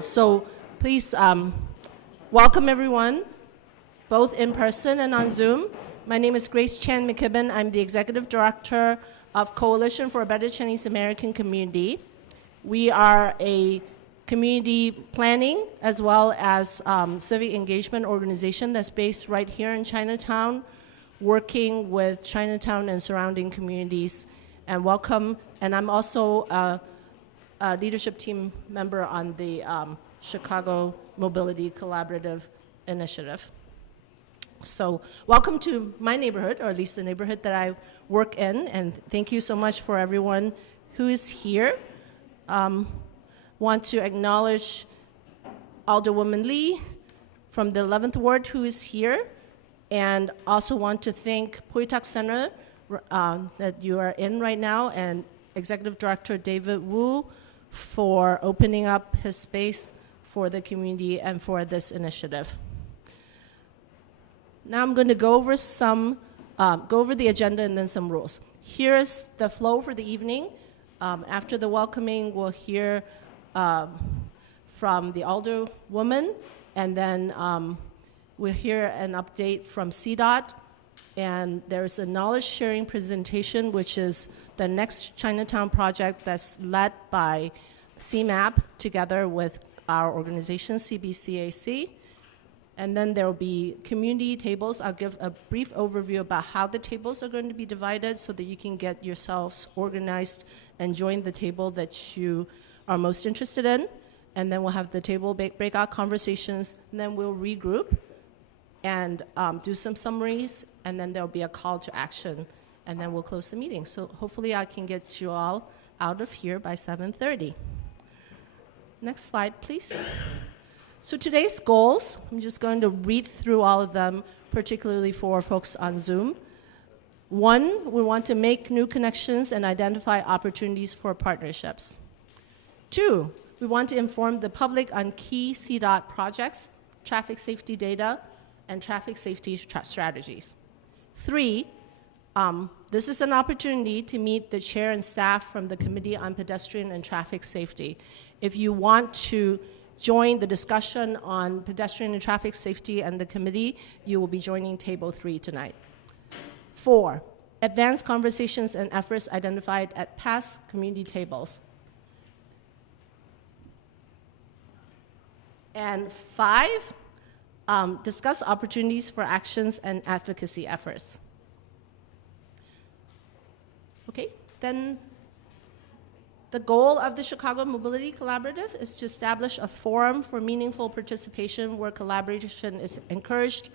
So please welcome everyone, both in person and on Zoom. My name is Grace Chan McKibben. I'm the Executive Director of Coalition for a Better Chinese American Community. We are a community planning as well as civic engagement organization that's based right here in Chinatown, working with Chinatown and surrounding communities. And welcome, and I'm also a leadership team member on the Chicago Mobility Collaborative Initiative. So welcome to my neighborhood, or at least the neighborhood that I work in, and thank you so much for everyone who is here. Want to acknowledge Alderwoman Lee from the 11th Ward who is here, and also want to thank Pui Tak Center that you are in right now, and Executive Director David Wu for opening up his space for the community and for this initiative. Now I'm going to go over the agenda and then some rules. Here's the flow for the evening. After the welcoming, we'll hear from the Alderwoman, and then we'll hear an update from CDOT, and there's a knowledge sharing presentation, which is the next Chinatown project that's led by CMAP together with our organization, CBCAC. And then there will be community tables. I'll give a brief overview about how the tables are going to be divided so that you can get yourselves organized and join the table that you are most interested in. And then we'll have the table breakout conversations, and then we'll regroup and do some summaries, and then there'll be a call to action, and then we'll close the meeting. So hopefully I can get you all out of here by 7:30. Next slide, please. So today's goals, I'm just going to read through all of them, particularly for folks on Zoom. 1, we want to make new connections and identify opportunities for partnerships. 2, we want to inform the public on key CDOT projects, traffic safety data, and traffic safety strategies. 3, this is an opportunity to meet the chair and staff from the Committee on Pedestrian and Traffic Safety. If you want to join the discussion on pedestrian and traffic safety and the committee, you will be joining table 3 tonight. 4, advanced conversations and efforts identified at past community tables. And 5, discuss opportunities for actions and advocacy efforts. Okay, then the goal of the Chicago Mobility Collaborative is to establish a forum for meaningful participation where collaboration is encouraged,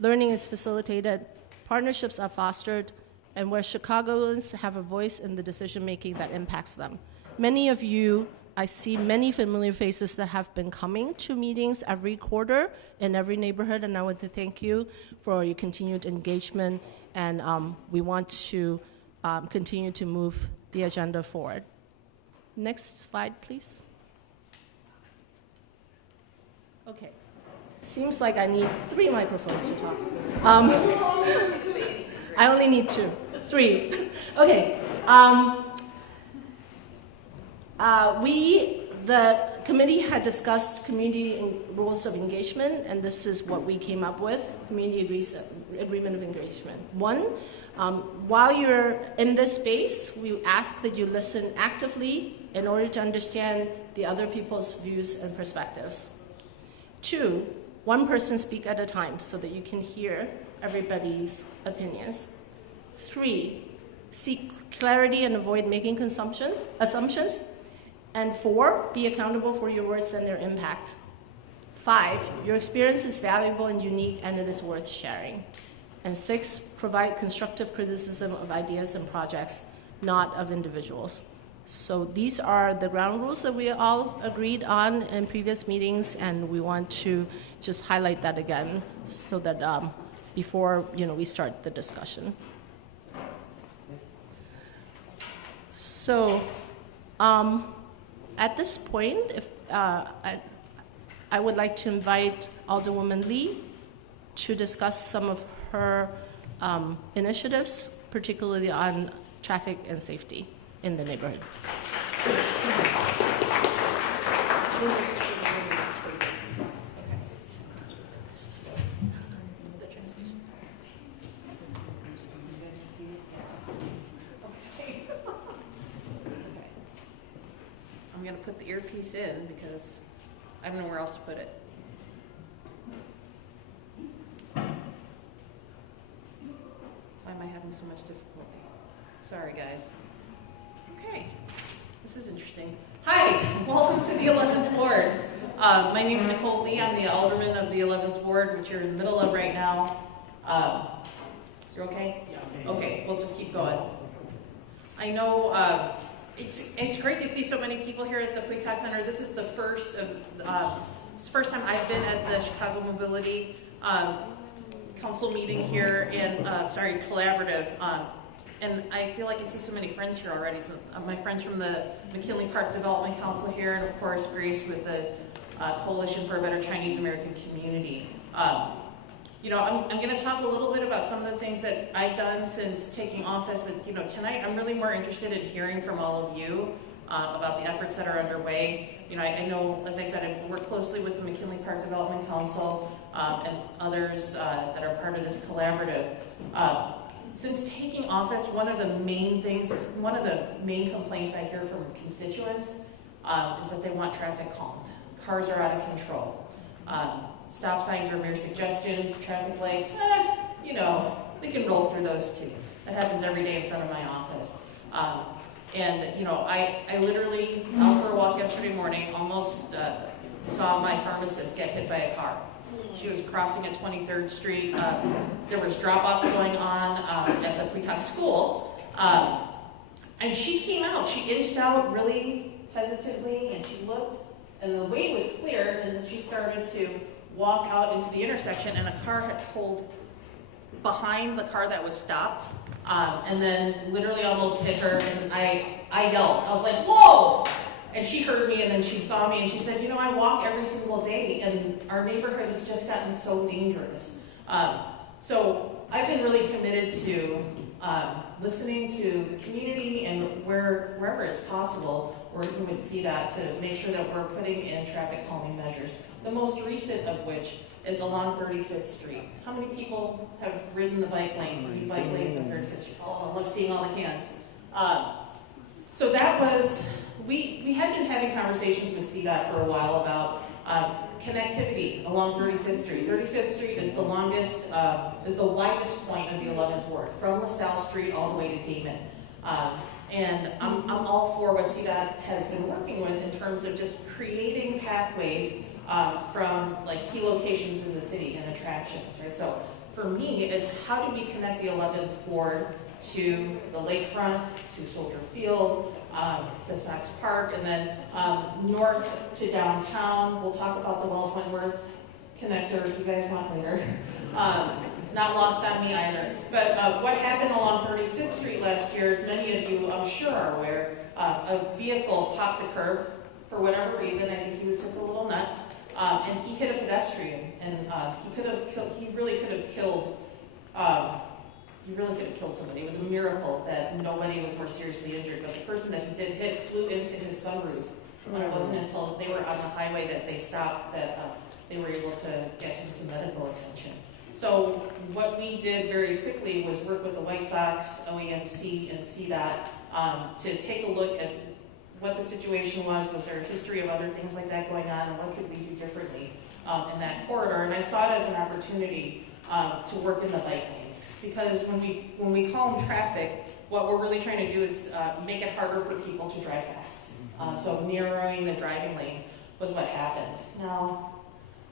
learning is facilitated, partnerships are fostered, and where Chicagoans have a voice in the decision-making that impacts them. Many of you, I see many familiar faces that have been coming to meetings every quarter in every neighborhood, and I want to thank you for your continued engagement, and we want to continue to move the agenda forward. Next slide, please. Okay. Seems like I need 3 microphones to talk. I only need 2. 3. Okay. The committee had discussed community rules of engagement, and this is what we came up with, community agreement of engagement. 1, while you're in this space, we ask that you listen actively in order to understand the other people's views and perspectives. 2, 1 person speak at a time so that you can hear everybody's opinions. 3, seek clarity and avoid making assumptions. And 4, be accountable for your words and their impact. 5, your experience is valuable and unique and it is worth sharing. And 6, provide constructive criticism of ideas and projects, not of individuals. So these are the ground rules that we all agreed on in previous meetings, and we want to just highlight that again so that before we start the discussion. So at this point, if I would like to invite Alderwoman Lee to discuss some of her initiatives, particularly on traffic and safety. in the neighborhood. I'm going to put the earpiece in because I don't know where else to put it. Why am I having so much difficulty? Sorry, guys. Okay, this is interesting. Hi, welcome to the 11th Ward. My name is Nicole Lee. I'm the alderman of the 11th Ward, which you're in the middle of right now. You're okay? Yeah. Okay, we'll just keep going. I know it's great to see so many people here at the Pweatuck Center. This is the first time I've been at the Chicago Mobility Council meeting here, and collaborative. And I feel like I see so many friends here already. So my friends from the McKinley Park Development Council here, and of course Grace with the Coalition for a Better Chinese American Community. You know, I'm going to talk a little bit about some of the things that I've done since taking office, but you know, tonight I'm really more interested in hearing from all of you about the efforts that are underway. You know, I know, as I said, I work closely with the McKinley Park Development Council and others that are part of this collaborative. Since taking office, one of the main complaints I hear from constituents is that they want traffic calmed. Cars are out of control. Stop signs are mere suggestions, traffic lights, you know, they can roll through those too. That happens every day in front of my office. And, you know, I literally, out for a walk yesterday morning, almost saw my pharmacist get hit by a car. She was crossing at 23rd Street. There was drop-offs going on at the Pweatuck School. And she came out. She inched out really hesitantly, and she looked, and the way was clear, and then she started to walk out into the intersection, and a car had pulled behind the car that was stopped, and then literally almost hit her, and I yelled. I was like, whoa! And she heard me, and then she saw me, and she said, you know, I walk every single day, and our neighborhood has just gotten so dangerous. So I've been really committed to listening to the community and wherever it's possible, or you would see that, to make sure that we're putting in traffic calming measures. The most recent of which is along 35th Street. How many people have ridden the bike lanes, the bike lanes on 35th Street? Oh, I love seeing all the hands. So that was, we had been having conversations with CDOT for a while about connectivity along 35th Street. 35th Street is the longest, is the widest point of the 11th Ward, from LaSalle Street all the way to Damon. And I'm all for what CDOT has been working with in terms of just creating pathways from like key locations in the city and attractions, right? So for me, it's how do we connect the 11th Ward to the lakefront, to Soldier Field, to Sox Park, and then north to downtown. We'll talk about the Wells-Wentworth connector if you guys want later. It's not lost on me either. But what happened along 35th Street last year, as many of you I'm sure are aware, a vehicle popped the curb for whatever reason. I think he was just a little nuts. And he hit a pedestrian, and he really could have killed somebody. It was a miracle that nobody was more seriously injured, but the person that he did hit flew into his sunroof. And it wasn't until they were on the highway that they stopped that they were able to get him some medical attention. So what we did very quickly was work with the White Sox, OEMC, and CDOT to take a look at what the situation was there a history of other things like that going on, and what could we do differently in that corridor. And I saw it as an opportunity to work in the bike lanes, because when we call them traffic, what we're really trying to do is make it harder for people to drive fast. So narrowing the driving lanes was what happened. Now,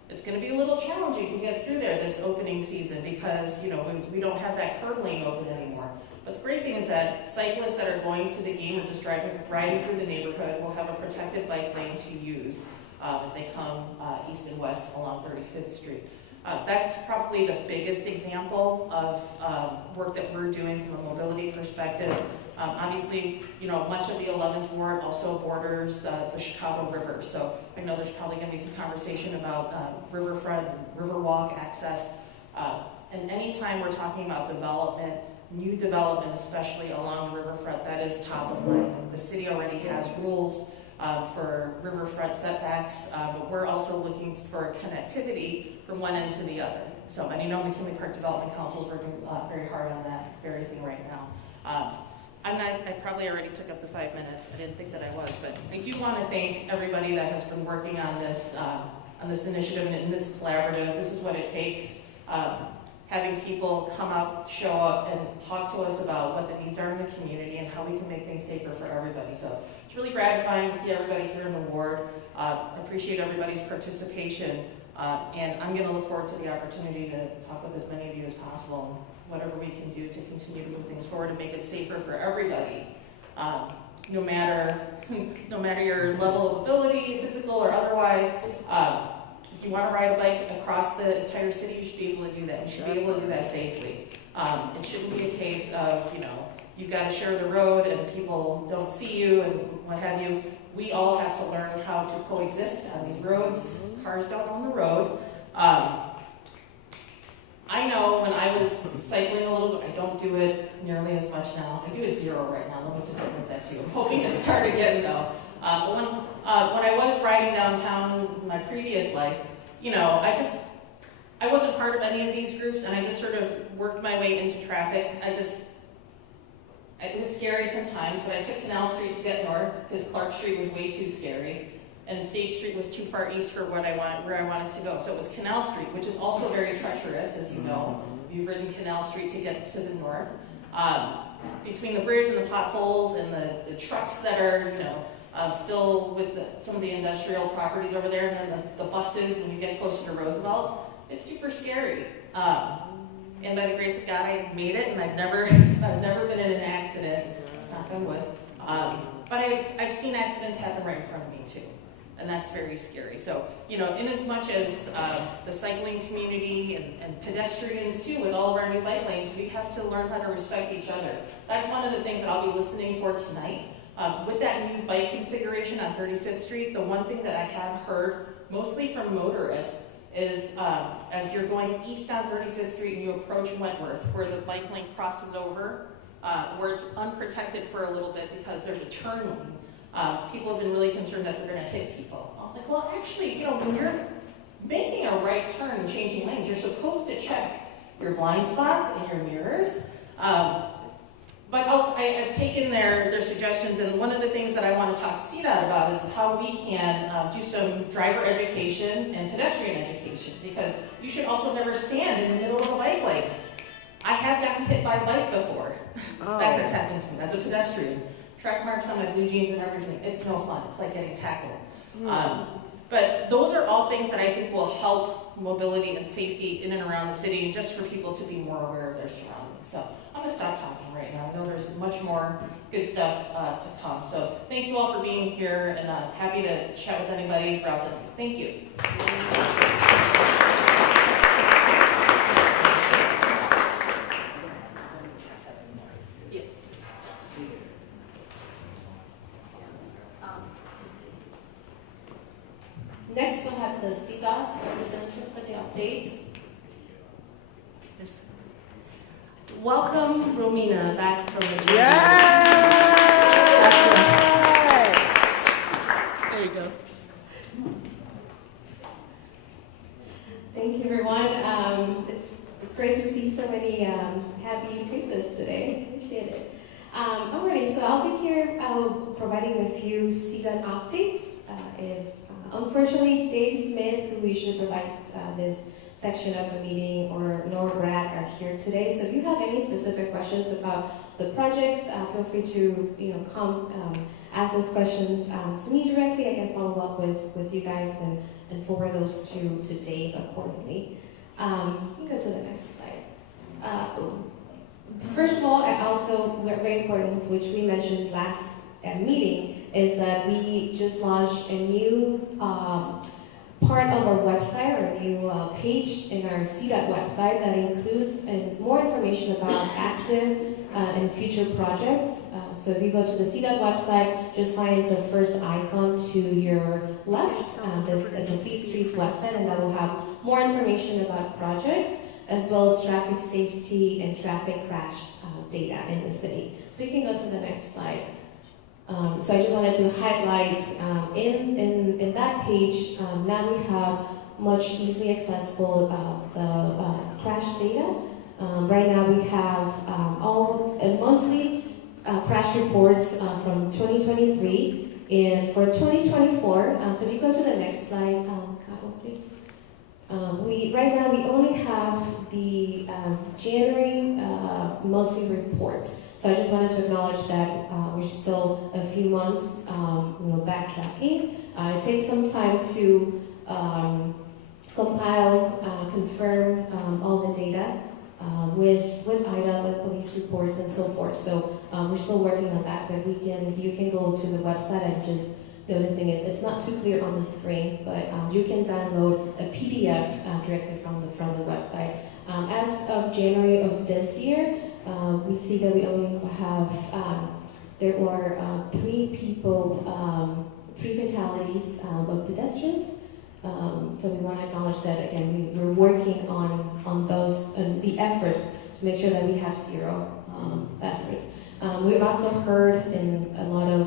it's going to be a little challenging to get through there this opening season, because you know we don't have that curb lane open anymore. But the great thing is that cyclists that are going to the game or just riding through the neighborhood will have a protected bike lane to use as they come east and west along 35th Street. That's probably the biggest example of work that we're doing from a mobility perspective. Obviously, you know, much of the 11th Ward also borders the Chicago River, so I know there's probably going to be some conversation about riverfront, riverwalk access. And anytime we're talking about development, new development, especially along the riverfront, that is top of mind. The city already has rules for riverfront setbacks, but we're also looking for connectivity from one end to the other. So, and you know, McKinley Park Development Council is working very hard on that very thing right now. I probably already took up the 5 minutes. I didn't think that I was, but I do want to thank everybody that has been working on this initiative and this collaborative. This is what it takes. Having people come up, show up, and talk to us about what the needs are in the community and how we can make things safer for everybody. So it's really gratifying to see everybody here in the ward. Appreciate everybody's participation. And I'm going to look forward to the opportunity to talk with as many of you as possible, whatever we can do to continue to move things forward and make it safer for everybody. No matter your level of ability, physical or otherwise. If you want to ride a bike across the entire city, you should be able to do that. You should be able to do that safely. It shouldn't be a case of, you've got to share the road and people don't see you and what have you. We all have to learn how to coexist on these roads. Cars don't own the road. I know when I was cycling a little bit, I don't do it nearly as much now. I do it 0 right now. Let me just admit that to you. I'm hoping to start again though. But when I was riding downtown in my previous life, I wasn't part of any of these groups, and I just sort of worked my way into traffic. It was scary sometimes, but I took Canal Street to get north because Clark Street was way too scary, and State Street was too far east for where I wanted to go. So it was Canal Street, which is also very treacherous, as you know. You've ridden Canal Street to get to the north. Between the bridge and the potholes and the trucks that are, still with some of the industrial properties over there, and then the buses when you get closer to Roosevelt, it's super scary. And by the grace of God, I made it, and I've never been in an accident, knock on wood. But I've seen accidents happen right in front of me too, and that's very scary. So, in as much as the cycling community and pedestrians too, with all of our new bike lanes, we have to learn how to respect each other. That's one of the things that I'll be listening for tonight. With that new bike configuration on 35th Street, the one thing that I have heard, mostly from motorists, is as you're going east on 35th Street and you approach Wentworth, where the bike lane crosses over, where it's unprotected for a little bit because there's a turn lane, people have been really concerned that they're going to hit people. I was like, well, actually, when you're making a right turn and changing lanes, you're supposed to check your blind spots and your mirrors. But I've taken their suggestions, and one of the things that I want to talk to CDOT about is how we can do some driver education and pedestrian education, because you should also never stand in the middle of a bike lane. I have gotten hit by a bike before. Oh. That has happened to me as a pedestrian. Track marks on my blue jeans and everything. It's no fun. It's like getting tackled. But those are all things that I think will help mobility and safety in and around the city, and just for people to be more aware of their surroundings. So I'm going to stop talking right now. I know there's much more good stuff to come. So thank you all for being here, and happy to chat with anybody throughout the night. Thank you. Next, we'll have the CDOT representative for the update. Yes. Welcome, Romina, back from the Yay! There you go. Thank you, everyone. It's great to see so many happy faces today. Appreciate it. Alrighty, so I'll be here providing a few CDOT updates. Unfortunately, Dave Smith, who usually provides this section of the meeting, nor Brad are here today. So if you have any specific questions about the projects, feel free to come ask those questions to me directly. I can follow up with you guys and forward those to Dave accordingly. You can go to the next slide. First of all, very important, which we mentioned last meeting, is that we just launched a new part of our website, or a new page in our CDOT website that includes more information about active and future projects. So if you go to the CDOT website, just find the first icon to your left, the Complete Streets website, and that will have more information about projects, as well as traffic safety and traffic crash data in the city. So you can go to the next slide. So I just wanted to highlight in that page, now we have much easily accessible the crash data. Right now we have all monthly crash reports from 2023, and for 2024, so if you go to the next slide, Kyle, please. Right now we only have the January monthly report. So I just wanted to acknowledge that we're still a few months backtracking. It takes some time to compile, confirm all the data with IDA, with police reports and so forth. So we're still working on that, but you can go to the website and just noticing it's not too clear on the screen, but you can download a PDF directly from the website. As of January of this year, we see that we only have, there were 3 fatalities of pedestrians. So we want to acknowledge that again, we're working on those, the efforts to make sure that we have 0 efforts. We've also heard in a lot of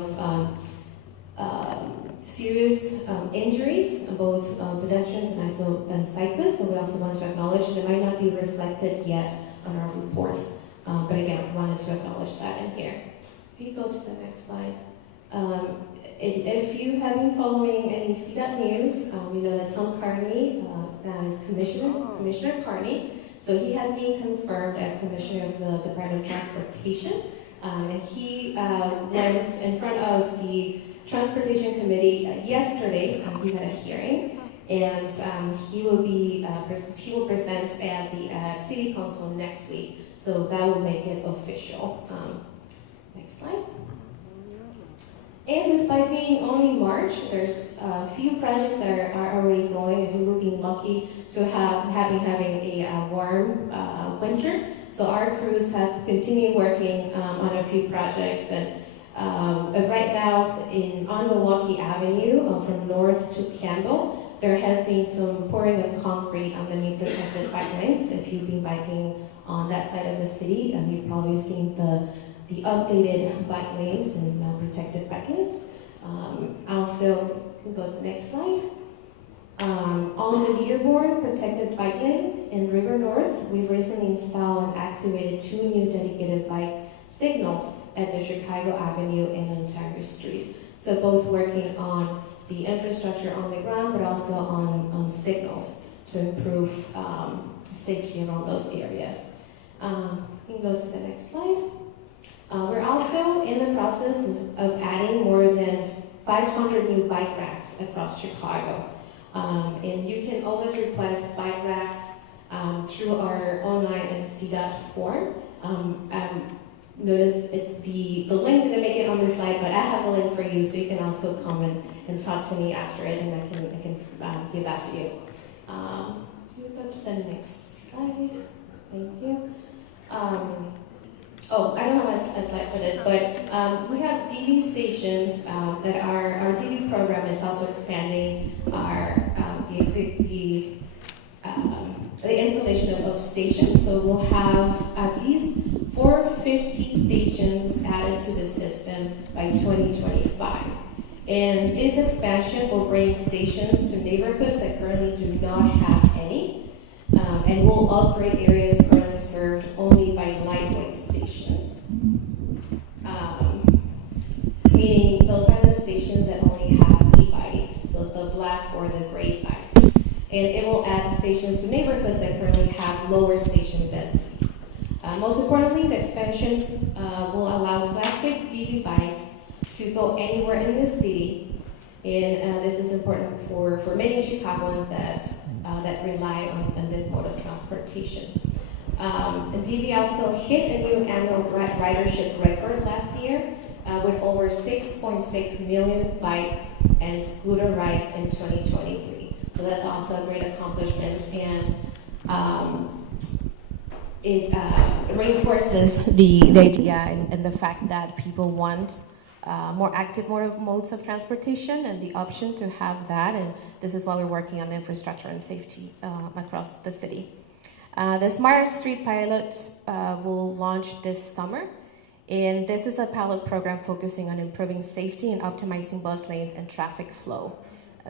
serious injuries, both pedestrians and cyclists, and we also want to acknowledge they might not be reflected yet on our reports, but again, we wanted to acknowledge that in here. If you go to the next slide. If you have been following any CDOT news, we know that Tom Carney is Commissioner Carney, so he has been confirmed as Commissioner of the Department of Transportation, and he went in front of the Transportation Committee yesterday. He had a hearing, and he will present at the City Council next week. So that will make it official. Next slide. And despite being only March, there's a few projects that are already going. And we've been lucky to have been having a warm winter. So our crews have continued working on a few projects, and right now on Milwaukee Avenue, from North to Campbell, there has been some pouring of concrete on the new protected bike lanes. If you've been biking on that side of the city, you've probably seen the updated bike lanes and protected bike lanes. Also, you can go to the next slide. On the Dearborn protected bike lane in River North, we've recently installed and activated 2 new dedicated bike signals at the Chicago Avenue and Ontario Street. So both working on the infrastructure on the ground, but also on signals to improve safety around those areas. You can go to the next slide. We're also in the process of adding more than 500 new bike racks across Chicago. And you can always request bike racks through our online and CDOT form. Notice the link didn't make it on the slide, but I have a link for you, so you can also come and talk to me after it, and I can give that to you. You go to the next slide. Thank you. I don't have a slide for this, but we have DV stations that our DV program is also expanding the installation of stations. So we'll have at least 450 stations added to the system by 2025. And this expansion will bring stations to neighborhoods that currently do not have any, and will upgrade areas currently served only by lightweight stations. Meaning those are the stations that only have e-bikes, so the black or the gray bikes. And it will add stations to neighborhoods that currently have lower station densities. Most importantly, the expansion will allow classic DV bikes to go anywhere in the city, and this is important for many Chicagoans that rely on this mode of transportation. DV also hit a new annual ridership record last year with over 6.6 million bike and scooter rides in 2023. So that's also a great accomplishment, and it reinforces the idea and the fact that people want more active modes of transportation and the option to have that, and this is why we're working on the infrastructure and safety across the city. The Smart Street Pilot will launch this summer, and this is a pilot program focusing on improving safety and optimizing bus lanes and traffic flow.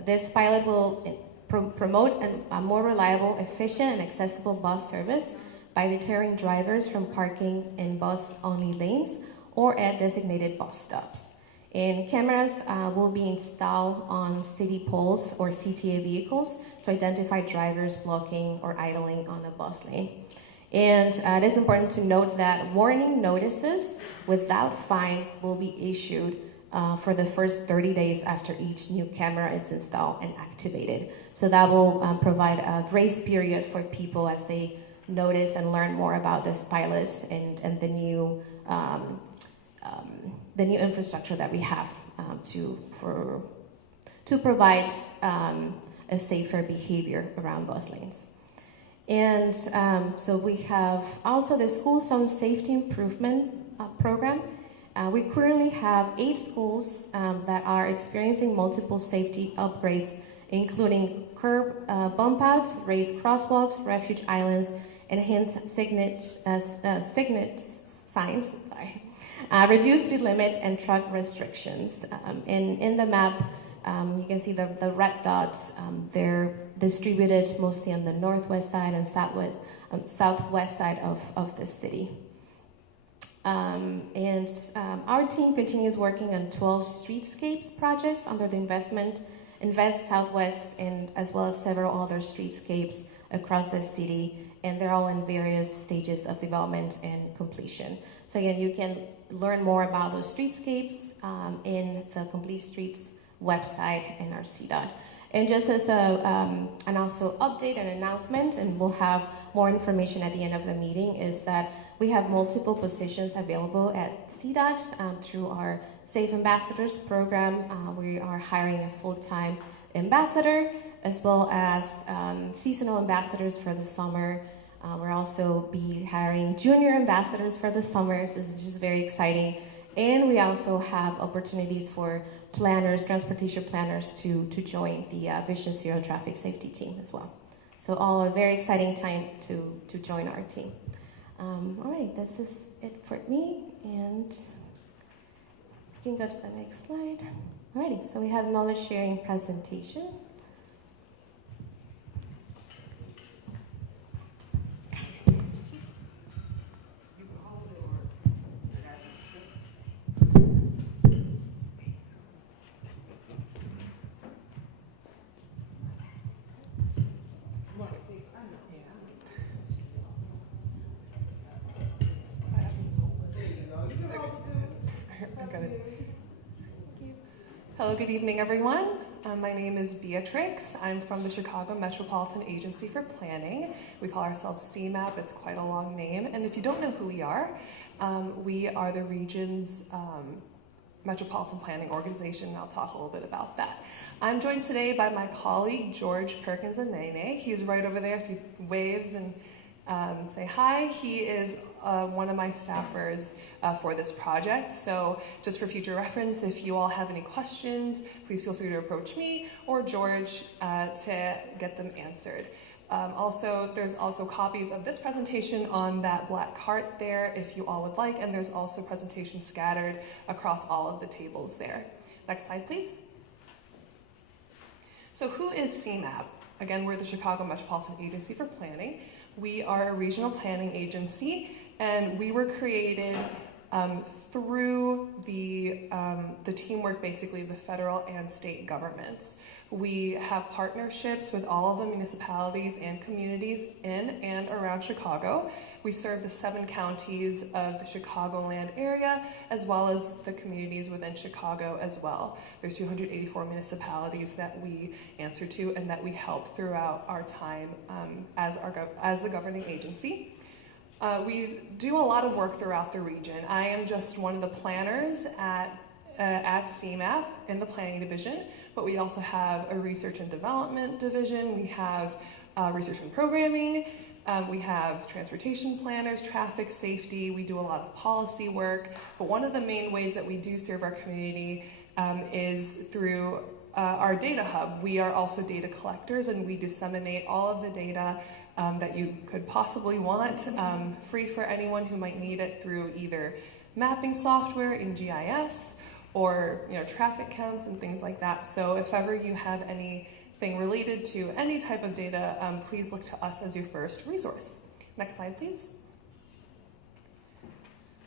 This pilot will promote a more reliable, efficient, and accessible bus service by deterring drivers from parking in bus-only lanes or at designated bus stops. And cameras will be installed on city poles or CTA vehicles to identify drivers blocking or idling on a bus lane. And it is important to note that warning notices without fines will be issued for the first 30 days after each new camera is installed and activated. So that will provide a grace period for people as they notice and learn more about this pilot and the new infrastructure that we have to provide a safer behavior around bus lanes. And so we have also the School Zone Safety Improvement Program. We currently have 8 schools that are experiencing multiple safety upgrades, including curb bump outs, raised crosswalks, refuge islands, enhanced signet signs, reduced speed limits, and truck restrictions. In the map, you can see the red dots. They're distributed mostly on the northwest side and southwest side of the city. Our team continues working on 12 streetscapes projects under the Invest Southwest, and as well as several other streetscapes across the city, and they're all in various stages of development and completion. So again, you can learn more about those streetscapes in the Complete Streets website in our CDOT. And just as an also update and announcement, and we'll have more information at the end of the meeting, is that we have multiple positions available at CDOT through our Safe Ambassadors program. We are hiring a full-time ambassador as well as seasonal ambassadors for the summer. We'll also be hiring junior ambassadors for the summer, so this is just very exciting. And we also have opportunities for planners, transportation planners to join the Vision Zero traffic safety team as well. So all a very exciting time to join our team. All right, this is it for me, and you can go to the next slide. Alrighty, so we have knowledge sharing presentation. Hello, good evening, everyone. My name is Beatrix. I'm from the Chicago Metropolitan Agency for Planning. We call ourselves CMAP. It's quite a long name. And if you don't know who we are the region's Metropolitan Planning Organization, and I'll talk a little bit about that. I'm joined today by my colleague, George Perkins Anene. He's right over there. If you wave and say hi, he is one of my staffers for this project. So just for future reference, if you all have any questions, please feel free to approach me or George to get them answered. There's also copies of this presentation on that black cart there if you all would like, and there's also presentations scattered across all of the tables there. Next slide, please. So who is CMAP? Again, we're the Chicago Metropolitan Agency for Planning. We are a regional planning agency, and we were created through the teamwork, basically, of the federal and state governments. We have partnerships with all of the municipalities and communities in and around Chicago. We serve the 7 counties of the Chicagoland area, as well as the communities within Chicago as well. There's 284 municipalities that we answer to and that we help throughout our time as the governing agency. We do a lot of work throughout the region. I am just one of the planners at CMAP in the planning division, but we also have a research and development division. We have research and programming. We have transportation planners, traffic safety. We do a lot of policy work. But one of the main ways that we do serve our community is through our data hub. We are also data collectors, and we disseminate all of the data that you could possibly want, free for anyone who might need it through either mapping software in GIS or traffic counts and things like that. So if ever you have anything related to any type of data, please look to us as your first resource. Next slide, please.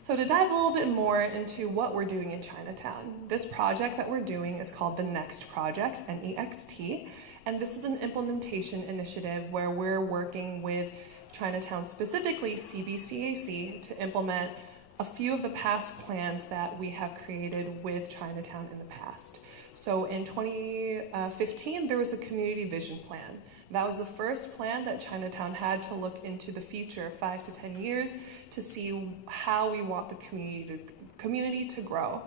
So to dive a little bit more into what we're doing in Chinatown, this project that we're doing is called the NEXT project, N-E-X-T, and this is an implementation initiative where we're working with Chinatown, specifically CBCAC, to implement a few of the past plans that we have created with Chinatown in the past. So in 2015, there was a community vision plan. That was the first plan that Chinatown had to look into the future, 5 to 10 years, to see how we want the community to grow.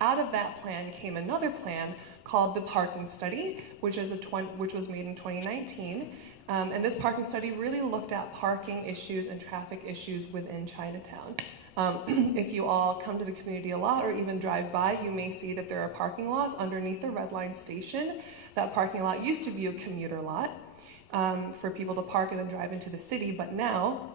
Out of that plan came another plan called the parking study, which was made in 2019. And this parking study really looked at parking issues and traffic issues within Chinatown. If you all come to the community a lot or even drive by, you may see that there are parking lots underneath the Red Line station. That parking lot used to be a commuter lot for people to park and then drive into the city, but now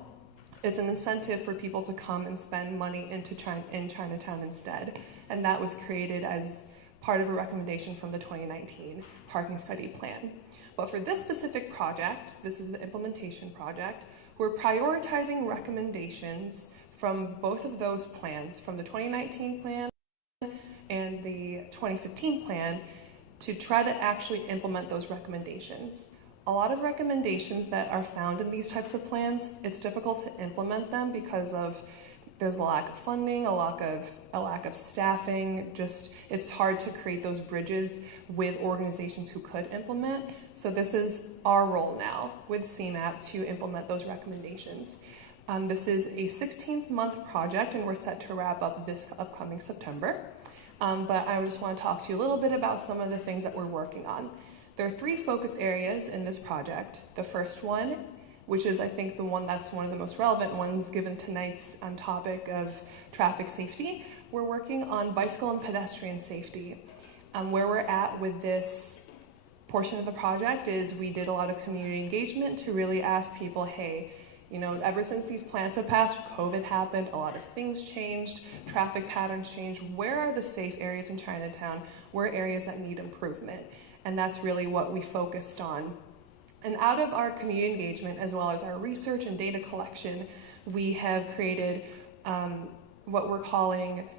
it's an incentive for people to come and spend money in Chinatown instead. And that was created as part of a recommendation from the 2019 parking study plan. But for this specific project, this is the implementation project, we're prioritizing recommendations from both of those plans, from the 2019 plan and the 2015 plan, to try to actually implement those recommendations. A lot of recommendations that are found in these types of plans, it's difficult to implement them because there's a lack of funding, a lack of staffing, it's hard to create those bridges with organizations who could implement. So this is our role now with CMAP to implement those recommendations. This is a 16-month project, and we're set to wrap up this upcoming September. But I just want to talk to you a little bit about some of the things that we're working on. There are 3 focus areas in this project. The first one, which is I think that's one of the most relevant ones given tonight's topic of traffic safety, we're working on bicycle and pedestrian safety. Where we're at with this portion of the project is we did a lot of community engagement to really ask people, hey, ever since these plans have passed, COVID happened, a lot of things changed, traffic patterns changed. Where are the safe areas in Chinatown? Where are areas that need improvement? And that's really what we focused on. And out of our community engagement, as well as our research and data collection, we have created what we're calling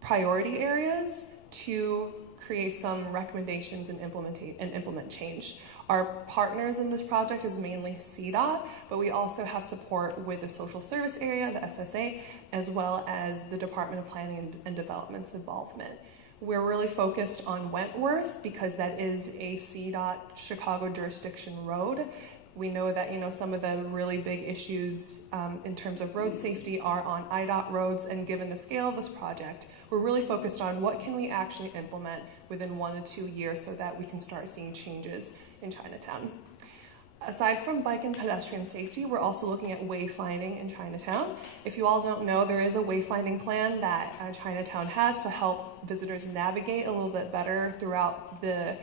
priority areas to create some recommendations and implement change. Our partners in this project is mainly CDOT, but we also have support with the social service area, the SSA, as well as the Department of Planning and Development's involvement. We're really focused on Wentworth because that is a CDOT Chicago jurisdiction road. We know that some of the really big issues in terms of road safety are on IDOT roads, and given the scale of this project, we're really focused on what can we actually implement within 1 to 2 years so that we can start seeing changes in Chinatown. Aside from bike and pedestrian safety, we're also looking at wayfinding in Chinatown. If you all don't know, there is a wayfinding plan that Chinatown has to help visitors navigate a little bit better throughout the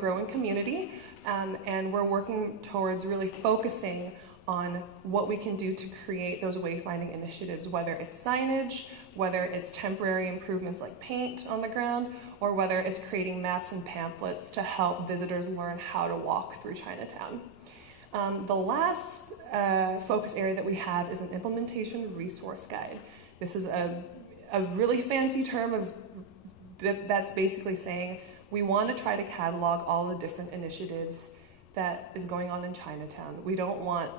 growing community. And we're working towards really focusing on what we can do to create those wayfinding initiatives, whether it's signage, whether it's temporary improvements like paint on the ground, or whether it's creating maps and pamphlets to help visitors learn how to walk through Chinatown. The last focus area that we have is an implementation resource guide. This is a really fancy term that's basically saying we want to try to catalog all the different initiatives that is going on in Chinatown. We don't want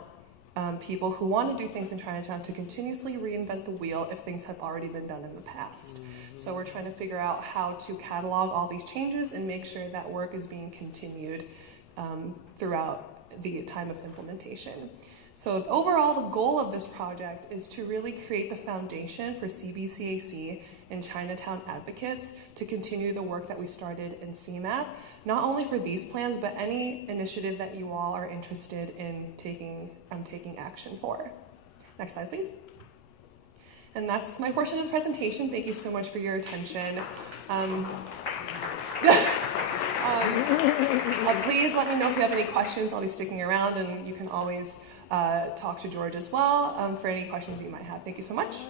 people who want to do things in Chinatown to continuously reinvent the wheel if things have already been done in the past. So we're trying to figure out how to catalog all these changes and make sure that work is being continued throughout the time of implementation. So overall, the goal of this project is to really create the foundation for CBCAC and Chinatown advocates to continue the work that we started in CMAP, not only for these plans, but any initiative that you all are interested in taking action for. Next slide, please. And that's my portion of the presentation. Thank you so much for your attention. Please let me know if you have any questions. I'll be sticking around, and you can always talk to George as well for any questions you might have. Thank you so much.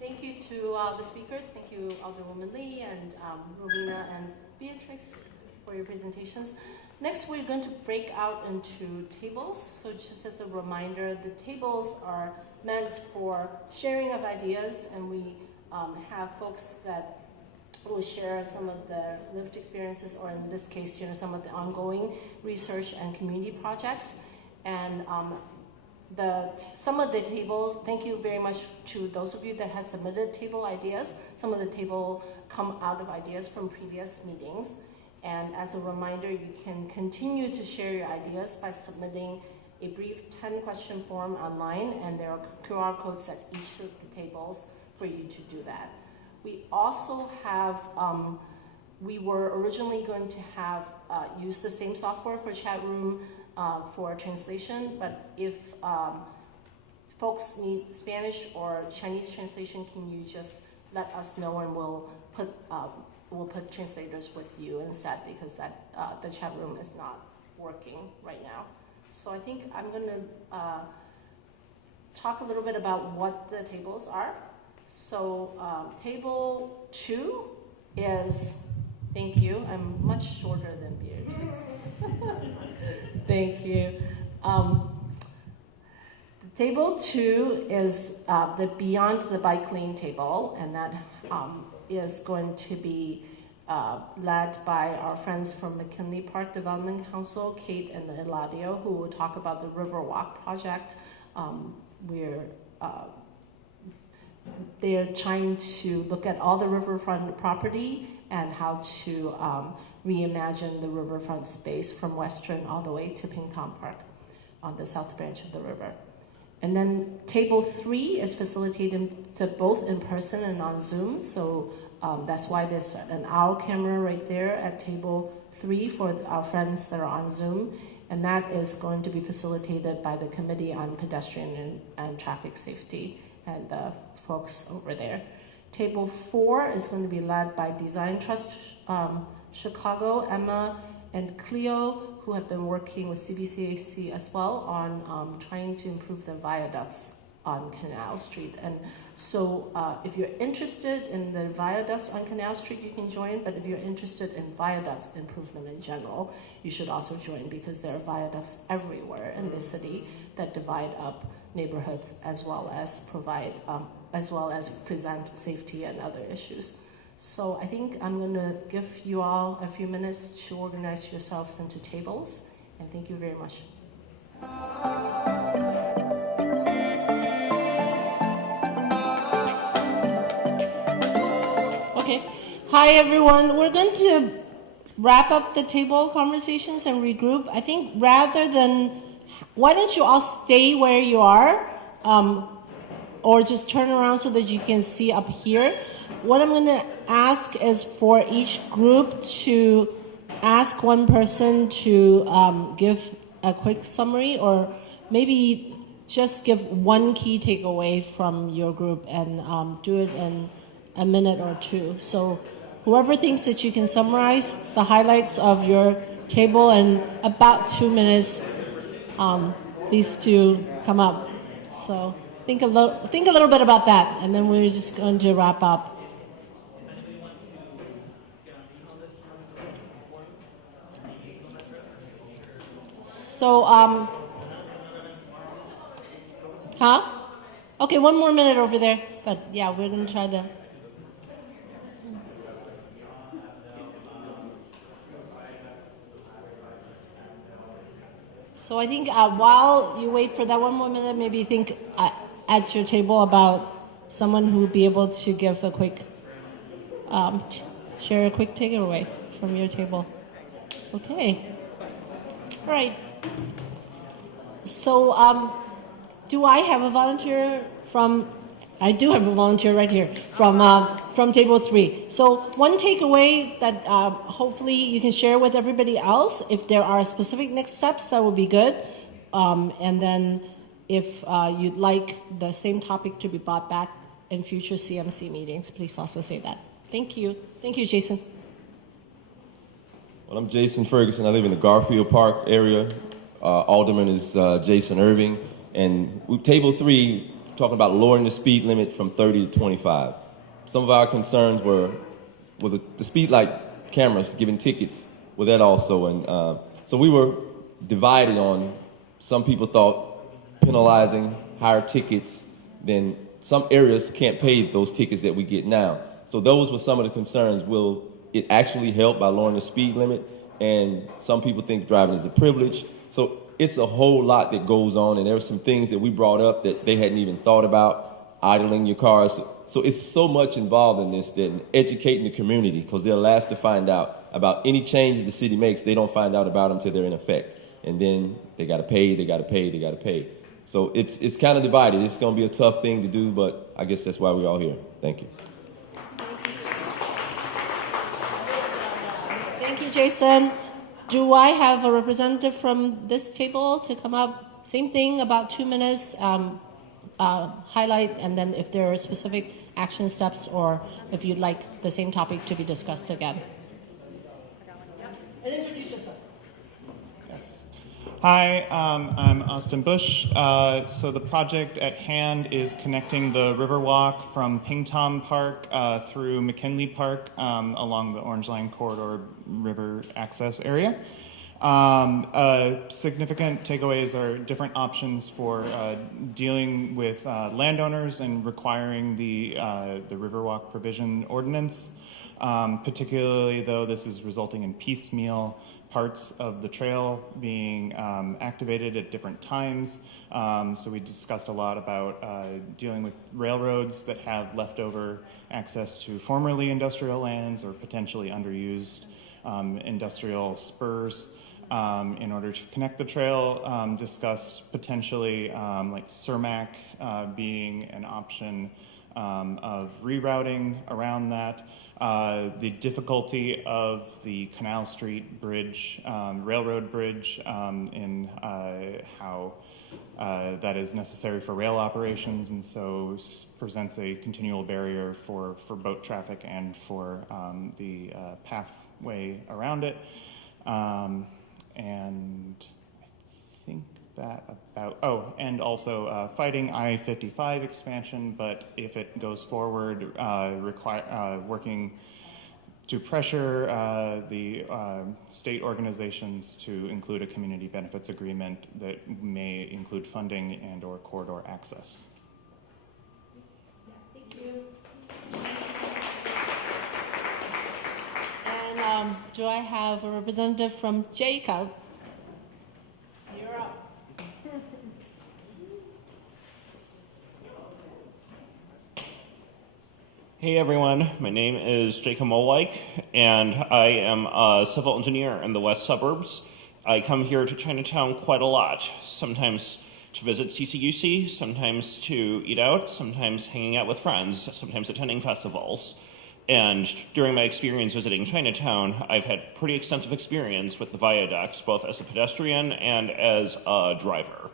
Thank you to the speakers. Thank you, Alderwoman Lee and Rowena and Beatrice for your presentations. Next, we're going to break out into tables. So just as a reminder, the tables are meant for sharing of ideas, and we have folks that will share some of their lived experiences, or in this case, some of the ongoing research and community projects. And some of the tables, thank you very much to those of you that have submitted table ideas. Some of the table come out of ideas from previous meetings. And as a reminder, you can continue to share your ideas by submitting a brief 10-question form online, and there are QR codes at each of the tables for you to do that. We also have, we were originally going to have use the same software for chat room for translation, but if folks need Spanish or Chinese translation, can you just let us know, and we'll put translators with you instead, because that the chat room is not working right now. So I think I'm going to talk a little bit about what the tables are. So table 2 is, thank you, I'm much shorter than Beatrice. Thank you. Table 2 is the Beyond the Bike Lane table, and that is going to be led by our friends from McKinley Park Development Council, Kate and Eladio, who will talk about the Riverwalk project. They're trying to look at all the riverfront property and how to reimagine the riverfront space from Western all the way to Pington Park on the south branch of the river. And then table 3 is facilitated both in person and on Zoom. So that's why there's an owl camera right there at table 3 for our friends that are on Zoom. And that is going to be facilitated by the Committee on Pedestrian and Traffic Safety and the folks over there. Table 4 is going to be led by Design Trust Chicago, Emma and Cleo, who have been working with CBCAC as well on trying to improve the viaducts on Canal Street. And so if you're interested in the viaducts on Canal Street, you can join, but if you're interested in viaducts improvement in general, you should also join, because there are viaducts everywhere in the city that divide up neighborhoods as well as present safety and other issues. So I think I'm going to give you all a few minutes to organize yourselves into tables, and thank you very much. Okay. Hi, everyone. We're going to wrap up the table conversations and regroup. I think why don't you all stay where you are, or just turn around so that you can see up here. What I'm going to ask is for each group to ask one person to give a quick summary, or maybe just give one key takeaway from your group, and do it in a minute or two. So whoever thinks that you can summarize the highlights of your table in about 2 minutes, these two come up. So think a little bit about that, and then we're just going to wrap up. So, Okay, 1 more minute over there, but yeah, we're going to try to. So I think while you wait for that 1 more minute, maybe think at your table about someone who would be able to give a quick, share a quick takeaway from your table. Okay. All right. So do I have a volunteer from? I do have a volunteer right here from table 3. So one takeaway that hopefully you can share with everybody else. If there are specific next steps, that would be good. And then if you'd like the same topic to be brought back in future CMC meetings, please also say that. Thank you. Thank you, Jason. Well, I'm Jason Ferguson. I live in the Garfield Park area. Alderman is Jason Irving. And table 3, talking about lowering the speed limit from 30 to 25. Some of our concerns were the speed light cameras giving tickets with that also. And so we were divided on, some people thought penalizing higher tickets, then some areas can't pay those tickets that we get now. So those were some of the concerns. Will it actually help by lowering the speed limit? And some people think driving is a privilege. So it's a whole lot that goes on, and there are some things that we brought up that they hadn't even thought about, idling your cars. So it's so much involved in this, that educating the community, because they're last to find out about any changes the city makes. They don't find out about them until they're in effect. And then they got to pay, they got to pay, they got to pay. So it's kind of divided. It's going to be a tough thing to do, but I guess that's why we're all here. Thank you. Thank you, Jason. Do I have a representative from this table to come up? Same thing, about 2 minutes, highlight, and then if there are specific action steps or if you'd like the same topic to be discussed again. And introduce yourself. Yes. Hi, I'm Austin Bush. So the project at hand is connecting the Riverwalk from Pingtom Park through McKinley Park along the Orange Line Corridor River access area. Significant takeaways are different options for dealing with landowners and requiring the Riverwalk provision ordinance. Particularly though this is resulting in piecemeal parts of the trail being activated at different times. So we discussed a lot about dealing with railroads that have leftover access to formerly industrial lands or potentially underused industrial spurs in order to connect the trail. Discussed potentially like Cermak being an option of rerouting around that. The difficulty of the Canal Street Bridge, railroad bridge, in how that is necessary for rail operations, and so presents a continual barrier for boat traffic and for the pathway around it. And I think that about, and also fighting I-55 expansion, but if it goes forward, working to pressure the state organizations to include a community benefits agreement that may include funding and or corridor access. Thank you. And do I have a representative from Jacob? You're up. Hey everyone, my name is Jacob Molwijk, and I am a civil engineer in the west suburbs. I come here to Chinatown quite a lot, sometimes to visit CCUC, sometimes to eat out, sometimes hanging out with friends, sometimes attending festivals. And during my experience visiting Chinatown, I've had pretty extensive experience with the viaducts, both as a pedestrian and as a driver.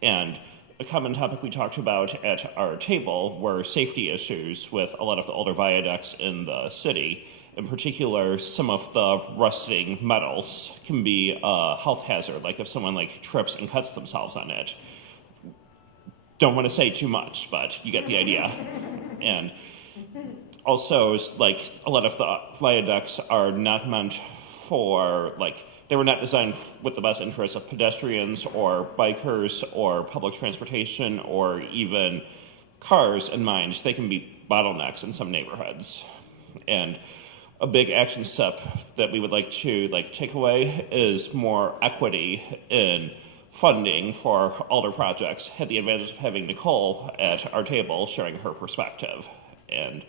And a common topic we talked about at our table were safety issues with a lot of the older viaducts in the city. In particular, some of the rusting metals can be a health hazard, like if someone trips and cuts themselves on it. Don't want to say too much, but you get the idea. And also, a lot of the viaducts are not meant for, they were not designed with the best interests of pedestrians or bikers or public transportation or even cars in mind. They can be bottlenecks in some neighborhoods. And a big action step that we would like to take away is more equity in funding for older projects. Had the advantage of having Nicole at our table sharing her perspective. And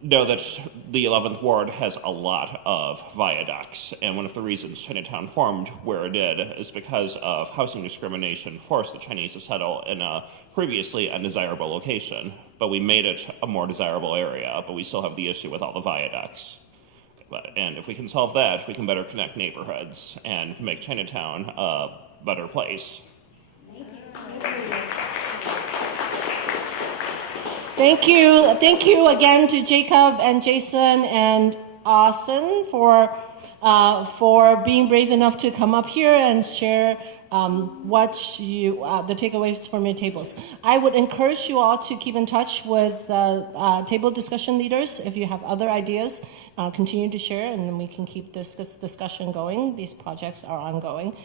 know that the 11th Ward has a lot of viaducts, and one of the reasons Chinatown formed where it did is because of housing discrimination forced the Chinese to settle in a previously undesirable location, but we made it a more desirable area, but we still have the issue with all the viaducts. And if we can solve that, we can better connect neighborhoods and make Chinatown a better place. Thank you. Thank you again to Jacob and Jason and Austin for being brave enough to come up here and share what you the takeaways from your tables. I would encourage you all to keep in touch with table discussion leaders. If you have other ideas, continue to share, and then we can keep this discussion going. These projects are ongoing.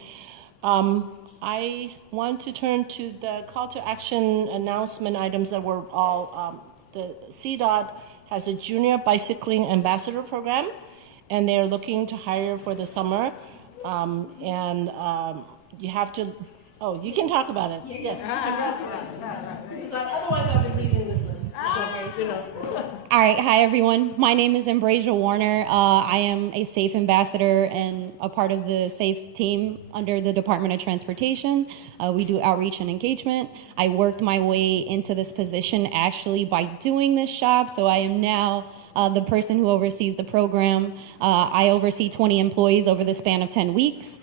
I want to turn to the call to action announcement items that were all, the CDOT has a junior bicycling ambassador program, and they're looking to hire for the summer. You have to, you can talk about it. Yes. Because otherwise I'll be reading this list. All right, hi everyone. My name is Ambrasia Warner. I am a SAFE ambassador and a part of the SAFE team under the Department of Transportation. We do outreach and engagement. I worked my way into this position actually by doing this job, so I am now the person who oversees the program. I oversee 20 employees over the span of 10 weeks.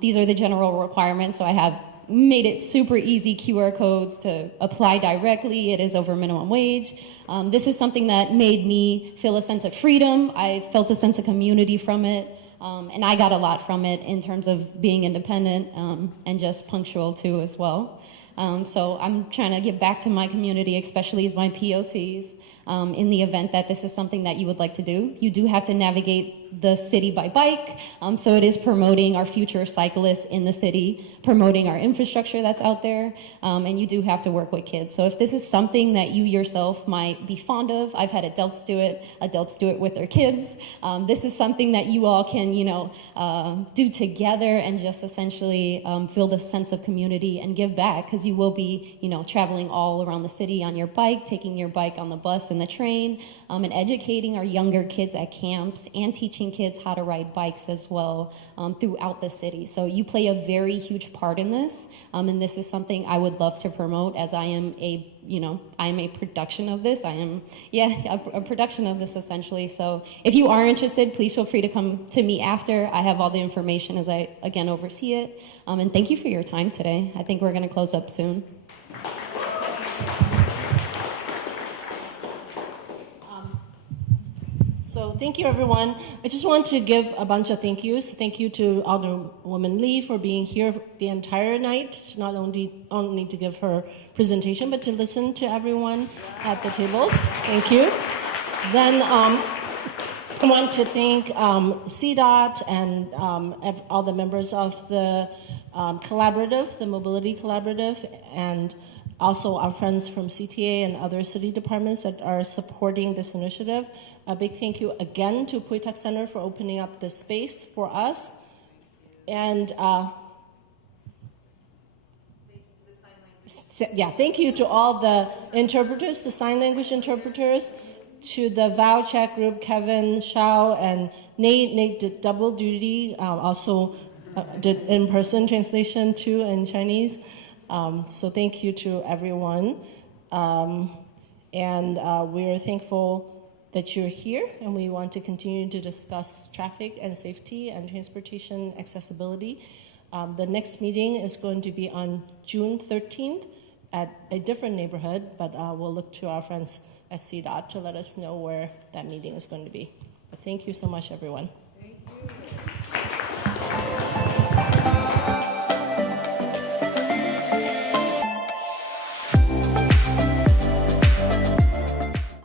These are the general requirements, so I have made it super easy QR codes to apply directly. It is over minimum wage. This is something that made me feel a sense of freedom. I felt a sense of community from it, and I got a lot from it in terms of being independent and just punctual too as well. So I'm trying to give back to my community, especially as my POCs. In the event that this is something that you would like to do. You do have to navigate the city by bike, so it is promoting our future cyclists in the city, promoting our infrastructure that's out there, and you do have to work with kids. So if this is something that you yourself might be fond of, I've had adults do it with their kids. This is something that you all can, do together and just essentially feel the sense of community and give back, because you will be, traveling all around the city on your bike, taking your bike on the bus and the train, and educating our younger kids at camps and teaching kids how to ride bikes as well throughout the city. So you play a very huge part in this, and this is something I would love to promote, as I am a production of this. I am, a production of this essentially. So if you are interested, please feel free to come to me after. I have all the information as I, again, oversee it. And thank you for your time today. I think we're going to close up soon. So thank you, everyone. I just want to give a bunch of thank yous. Thank you to Alderwoman Lee for being here the entire night, not only to give her presentation, but to listen to everyone at the tables. Thank you. Then I want to thank CDOT and all the members of the collaborative, the Mobility Collaborative, and also our friends from CTA and other city departments that are supporting this initiative. A big thank you again to Pui Tak Center for opening up this space for us. And thank you to all the interpreters, the sign language interpreters, to the Vow Chat group, Kevin, Shao, and Nate. Nate did double duty, also did in-person translation too in Chinese. So thank you to everyone. And we are thankful that you're here, and we want to continue to discuss traffic and safety and transportation accessibility. The next meeting is going to be on June 13th at a different neighborhood, but we'll look to our friends at CDOT to let us know where that meeting is going to be. But thank you so much, everyone. Thank you.